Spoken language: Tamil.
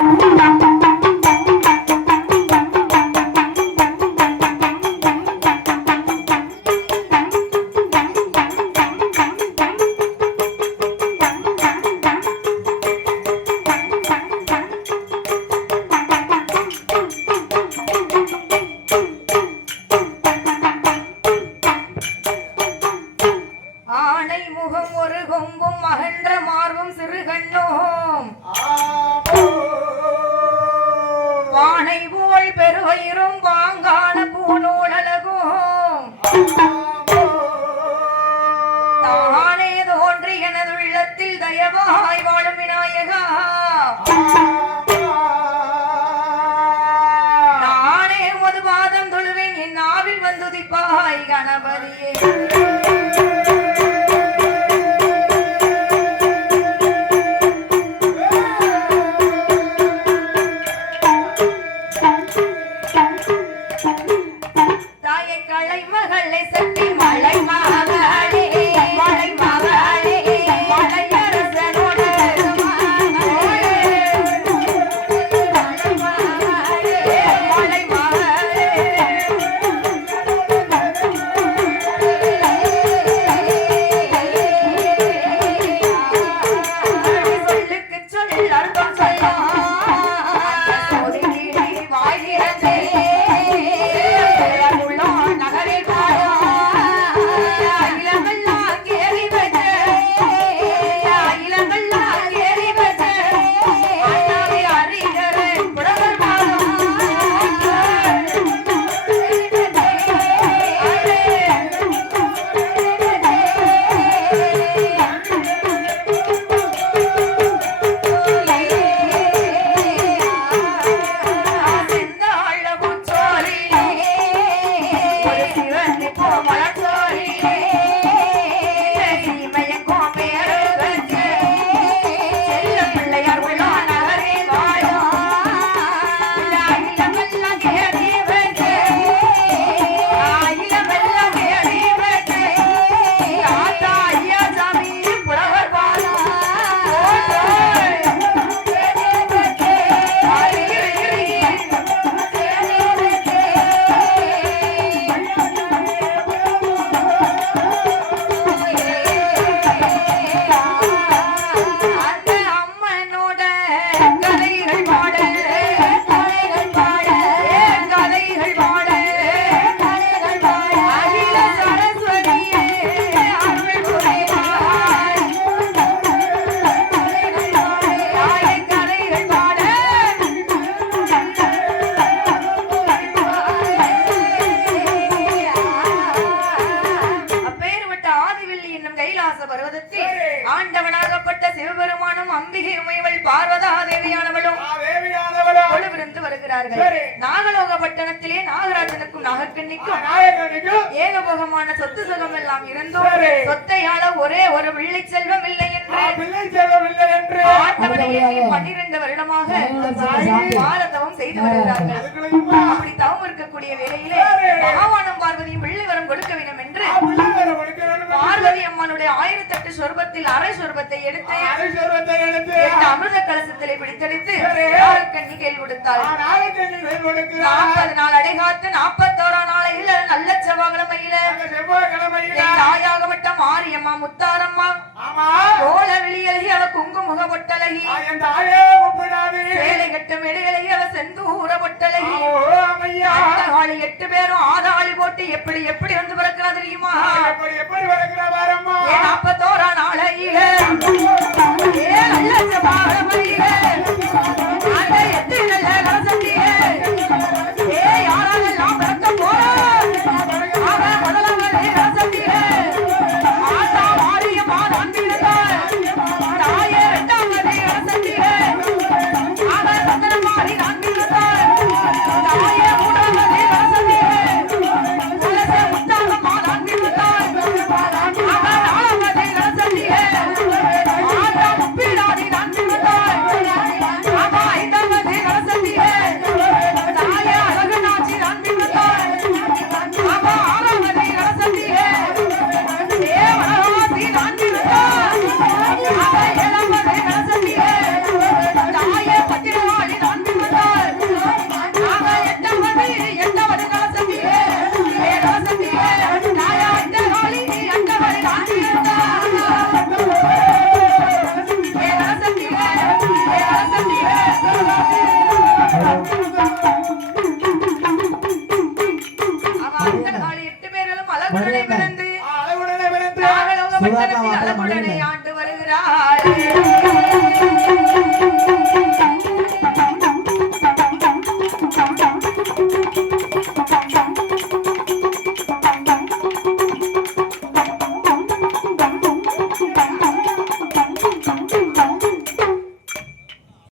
Thank you. கைகோள் போல் பெருவயிரும் வாங்கான பூநூலகும் cabeza பார்வதா தேவியானவளும் கொழுவிருந்து வருகிறார்கள். நாகலோக பட்டணத்திலே நாகராஜனுக்கும் நாகக்கண்ணிக்கும் ஏகபோகமான சொத்து சுகம் எல்லாம் இருந்தும் சரி. சொத்தை ஆள ஒரே ஒரு பிள்ளை செல்வம் இல்லை என்று பன்னிரண்டு வருடமாக பாரதவம் செய்து வருகிறார்கள் அப்படி தவம் இருக்கக்கூடிய வேளையிலே சரி. பகவானும் பார்வதியும் பிள்ளை வரம் கொடுக்க வேண்டும் என்று பார்வதி அம்மனுடைய ஆயிரத்தெட்டு சொர்பத்தில் அரை சொர்பத்தை எடுத்து அமிர்த கலசத்திலே பிடித்தெடுத்து சரி. கண்ணி கேள்வி கொடுத்தாள் நாற்பது நாள் அடைகாத்து நாற்பத்தோரா நாளையில் நல்ல செவ்வாய்க்கிழமையில. செவ்வாய்க்கிழமையில. என் தாயாகப்பட்ட மாரியம்மா முத்தாரம்மா. ஆமா. கோல வெளியழகி அவ குங்குமுக பொட்டழகி என் தாயே ஒப்பிடாது. சேலை கட்டும் இடையழகி அவ செந்தூர ஆளி எட்டு பேரும் ஆதாளி போட்டு எப்படி எப்படி வந்து பிறக்கிறா தெரியுமா? மணிவண்ணன். ஆண்டு வருகிறார்